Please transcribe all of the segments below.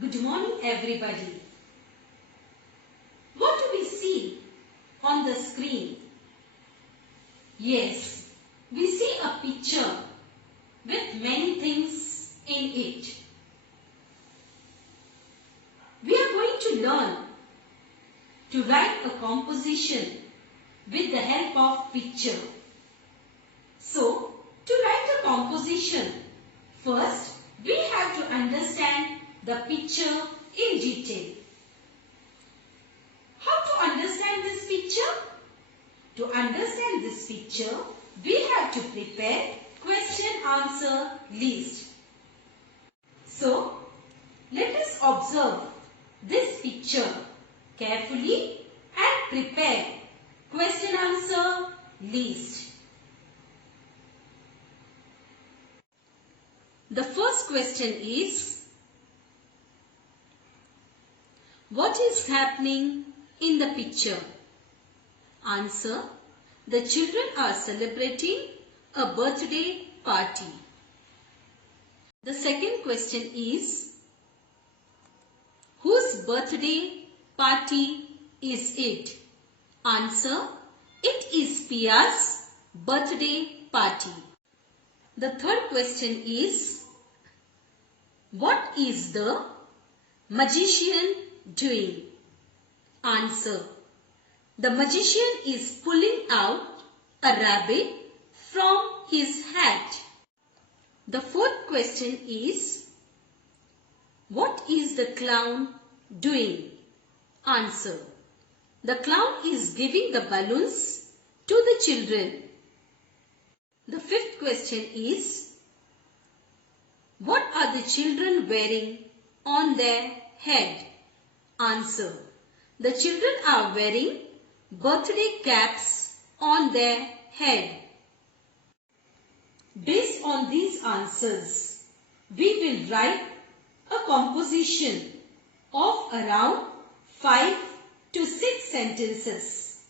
Good morning everybody. What do we see on the screen? Yes, we see a picture with many things in it. We are going to learn to write a composition with the help of picture. So, to write a composition, first we have to understand the picture in detail. How to understand this picture? To understand this picture, we have to prepare question-answer list. So, let us observe this picture carefully and prepare question-answer list. The first question is, what is happening in the picture? Answer, the children are celebrating a birthday party. The second question is, whose birthday party is it? Answer, it is Pia's birthday party. The third question is, what is the magician doing? Answer, the magician is pulling out a rabbit from his hat. The fourth question is, what is the clown doing? Answer, the clown is giving the balloons to the children. The fifth question is, what are the children wearing on their head? Answer, the children are wearing birthday caps on their head. Based on these answers, we will write a composition of around 5 to 6 sentences.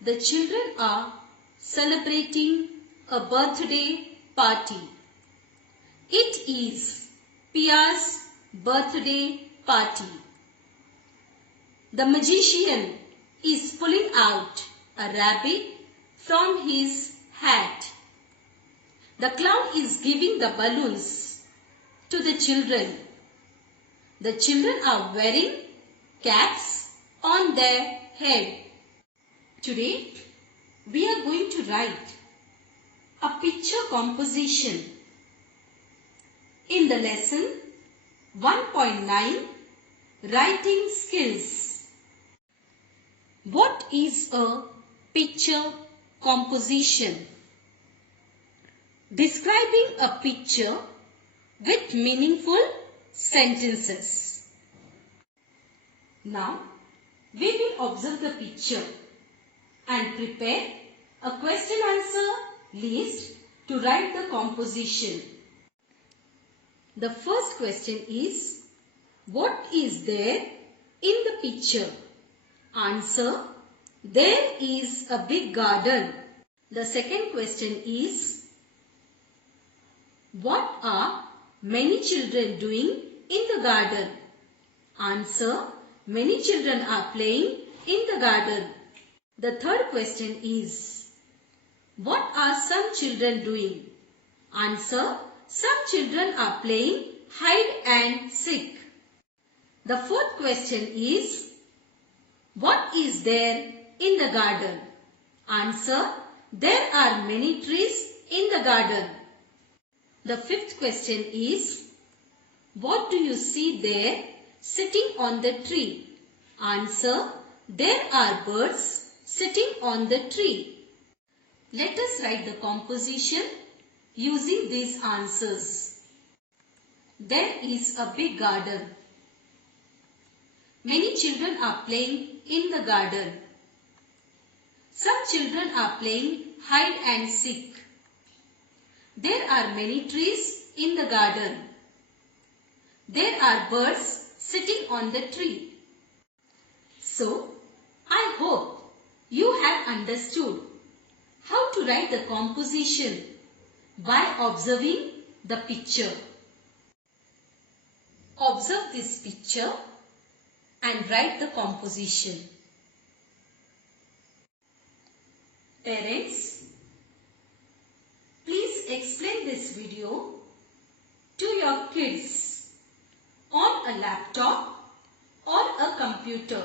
The children are celebrating a birthday party. It is Pia's birthday party. The magician is pulling out a rabbit from his hat. The clown is giving the balloons to the children. The children are wearing caps on their head. Today, we are going to write a picture composition in the lesson 1.9 Writing Skills. What is a picture composition? Describing a picture with meaningful sentences. Now, we will observe the picture and prepare a question-answer list to write the composition. The first question is, what is there in the picture? Answer, there is a big garden. The second question is, what are many children doing in the garden? Answer, many children are playing in the garden. The third question is, what are some children doing? Answer, some children are playing hide and seek. The fourth question is, what is there in the garden? Answer, there are many trees in the garden. The fifth question is, what do you see there sitting on the tree? Answer, there are birds sitting on the tree. Let us write the composition using these answers. There is a big garden. Many children are playing in the garden. Some children are playing hide and seek. There are many trees in the garden. There are birds sitting on the tree. So, I hope you have understood how to write the composition by observing the picture. Observe this picture and write the composition. Parents, please explain this video to your kids on a laptop or a computer.